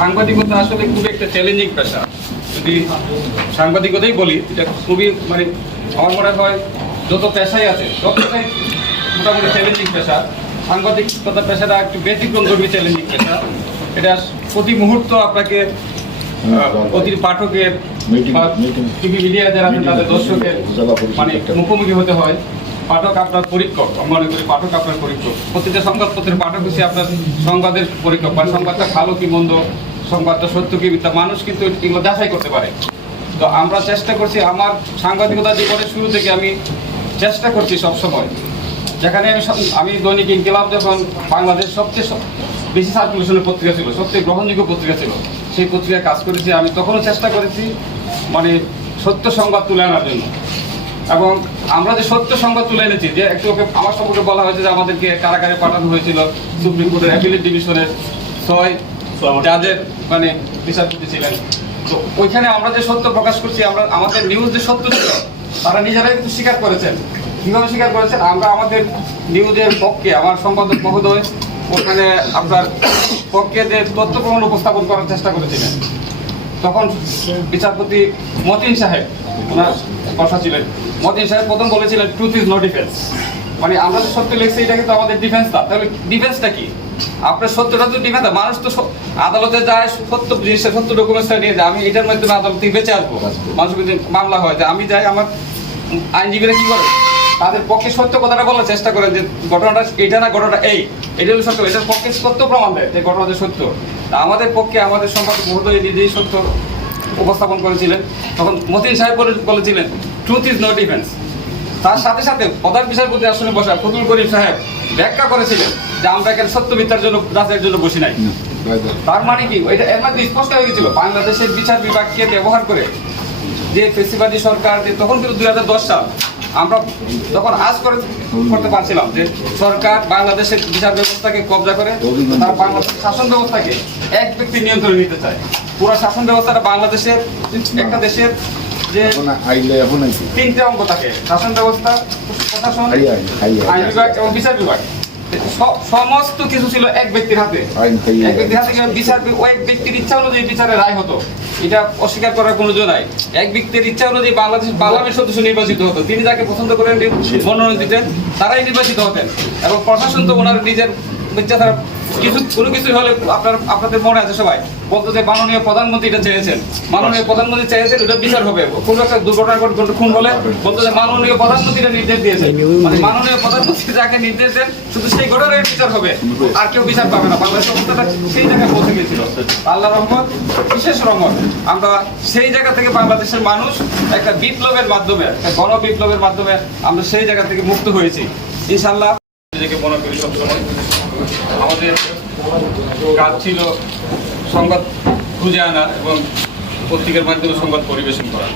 সাংবাদিকতা আসলে খুবই একটা চ্যালেঞ্জিং পেশা। যদি সাংবাদিকতাই বলি এটা খুবই মানে আমার মনে হয় যত পেশাই আছে সব পেশাই মোটামুটি চ্যালেঞ্জিং পেশা। সাংবাদিকতা পেশাটা একটু ব্যতিক্রম ধর্মী চ্যালেঞ্জিং পেশা। এটা প্রতি মুহূর্ত আপনাকে প্রতি পাঠকের বা টিভি মিডিয়া যারা আছেন তাদের দর্শকের মানে। মুখোমুখি হতে হয়। পাঠক আপনার পরীক্ষক আমি মনে করি পাঠক আপনার পরীক্ষক। প্রতিটা সংবাদপত্রের পাঠক হচ্ছে আপনার সংবাদের পরীক্ষক মানে সংবাদটা ভালো কি মন্দ সংবাদটা সত্য কি মিথ্যা? মানুষ কিন্তু এগুলো যাচাই করতে পারে। তো আমরা চেষ্টা করছি, আমার সাংবাদিকতা জীবনের শুরু থেকে আমি চেষ্টা করছি সব সময় যেখানে আমি আমি দৈনিক ইনকিলাব যখন বাংলাদেশ সবচেয়ে সব- বেশি সার্কুলেশনের পত্রিকা ছিল, সবচেয়ে গ্রহণযোগ্য পত্রিকা ছিল, সেই পত্রিকায় কাজ করেছি। আমি তখনও চেষ্টা করেছি মানে সত্য সংবাদ তুলে আনার জন্য। এবং আমরা যে সত্য সংবাদ তুলে এনেছি, যে একটু ওকে আমার সম্পর্কে বলা হয়েছে যে আমাদেরকে কারাগারে পাঠানো হয়েছিল, সুপ্রিম কোর্টের অ্যাপিলেট ডিভিশনের ছয় যাদের মানে বিচারপতি ছিলেন। তো ওইখানে আমরা যে সত্য প্রকাশ করছি, আমরা, আমাদের নিউজ যে সত্য ছিল, তারা নিজেরাই কিন্তু স্বীকার করেছেন। কীভাবে স্বীকার করেছেন? আমরা আমাদের নিউজের পক্ষে, আমার সম্পাদক মহোদয়, ওখানে আপনার পক্ষে যে তথ্য প্রমাণ উপস্থাপন করার চেষ্টা করেছিলেন। তখন বিচারপতি মতিন সাহেব, ওনার কথা ছিলেন। মতিন সাহেব প্রথম বলেছিলেন ট্রুথ ইজ নো ডিফেন্স মানে আমরা সত্য লিখছি, এটা কিন্তু আমাদের ডিফেন্স না। তাহলে ডিফেন্সটা কি? আপনার সত্যটা তো ডিফেন্স মানুষ তো আদালতে যায়, সত্য জিনিসটা, সত্য ডকুমেন্টসটা নিয়ে যায়, আমি এটার মাধ্যমে আদালত থেকে বেঁচে আসব। মানুষ যদি মামলা হয় যে আমি যাই, আমার আইনজীবীরা কি করে? তাদের পক্ষে সত্য কথাটা বলার চেষ্টা করেন যে ঘটনাটা এটা না, ঘটনাটা এই। এটা হলো সত্য, এটার পক্ষে সত্য প্রমাণ দেয় যে ঘটনাটা সত্য। আমাদের পক্ষে আমাদের সম্পাদক মহোদয় নিজেই সত্য উপস্থাপন করেছিলেন, তখন মতিন সাহেব বলে- বলেছিলেন ট্রুথ ইজ নট ডিফেন্স তার সাথে সাথে প্রধান বিচারপতি আসনে বসা ফজল করিম সাহেব ব্যাখ্যা করেছিলেন যে আমরা এখানে সত্য মিথ্যার জন্য যাচাইয়ের জন্য বসি নাই। তার মানে কি? এটা এর মধ্যে স্পষ্ট হয়ে গেছিল। বাংলাদেশের বিচার বিভাগকে ব্যবহার করে যে ফেসিবাদী সরকার যে তখন কিন্তু দুই হাজার দশ সাল আমরা তখন আজ করে করতে পারছিলাম যে সরকার বাংলাদেশের বিচার ব্যবস্থাকে কবজা করে তার বাংলাদেশের শাসন ব্যবস্থাকে এক ব্যক্তি নিয়ন্ত্রণে নিতে চায়। পুরো শাসন ব্যবস্থাটা বাংলাদেশের একটা দেশের যে তিনটে অঙ্গ থাকে শাসন ব্যবস্থা প্রশাসন আইন, আই আইন। আইন বিভাগ এবং বিচার বিভাগ। সমস্ত কিছু ছিল এক ব্যক্তির হাতে। এক ব্যক্তির হাতে বিচার এক ব্যক্তির ইচ্ছা অনুযায়ী বিচারের রায় হতো। এটা অস্বীকার করার কোনো জো নাই। এক ব্যক্তির ইচ্ছা অনুযায়ী বাংলাদেশ পার্লামেন্ট সদস্য নির্বাচিত হতো। তিনি যাকে পছন্দ করেন মনোনয়ন দিতেন তারাই নির্বাচিত হতেন। এবং প্রশাসন তো ওনার নিজের বিচার কিছু, কোনো কিছু হলে আপনার, আপনাদের মনে আছে সবাই। বলতো যে মাননীয় প্রধানমন্ত্রী এটা চেয়েছেন। মাননীয় প্রধানমন্ত্রী চেয়েছেন ওটা বিচার হবে। একটা দুর্ঘটনা ঘট- ঘট- খুন হলে বলতো যে মাননীয় প্রধানমন্ত্রী এটা নির্দেশ দিয়েছেন। মানে মাননীয় প্রধানমন্ত্রী যাকে নির্দেশ দেন, শুধু সেই বিচার হবে। আর কেউ বিচার পাবে না। বাংলাদেশ অবস্থাটা সেই জায়গায় পৌঁছে গেছিল আল্লাহ রহমত, বিশেষ রহমত। আমরা সেই জায়গা থেকে বাংলাদেশের মানুষ একটা বিপ্লবের মাধ্যমে, একটা গণ বিপ্লবের মাধ্যমে আমরা সেই জায়গা থেকে মুক্ত হয়েছি। ইনশাল্লাহ নিজেকে মনে করি সবসময়। আমাদের কাজ ছিল সংবাদ খুঁজে আনা এবং পত্রিকার মাধ্যমে সংবাদ পরিবেশন করা।